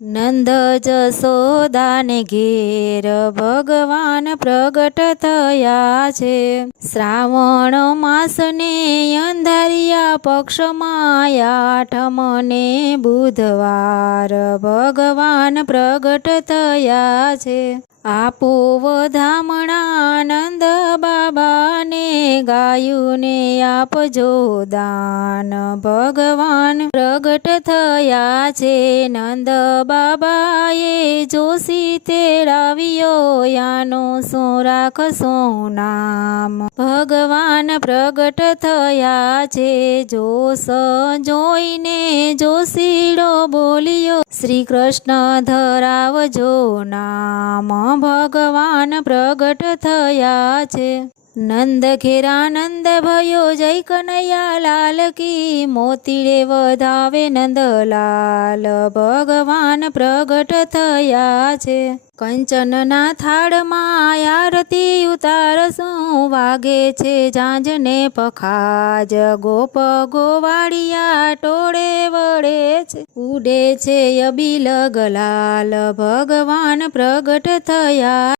નંદ જશોદાને ઘેર ભગવાન પ્રગટ થયા છે। શ્રાવણ માસને અંધારિયા પક્ષમાં આઠમને બુધવાર ભગવાન પ્રગટ થયા છે। આપો વધામણા નંદ બાબાને ગાયુંને આપજો દાન ભગવાન પ્રગટ થયા છે। નંદ બાબાએ જોશી તેડાવ્યો યાનું શું રાખશો નામ ભગવાન પ્રગટ થયા છે। જોશ જોઈને જોશીડો બોલ્યો શ્રી કૃષ્ણ ધરાવજો નામ ભગવાન પ્રગટ થયા છે। નંદ ઘેરાનંદ ભયો જય કનૈયા લાલ કી મોતીડે વધાવે નંદલાલ ભગવાન પ્રગટ થયા છે। કંચનના થાળમાં આરતી ઉતારશું વાગે છે ઝાંઝને પખાજ ગોપ ગોવાળિયા ટોળે વળે છે ઉડે છે અબીલ ગલાલ ભગવાન પ્રગટ થયા।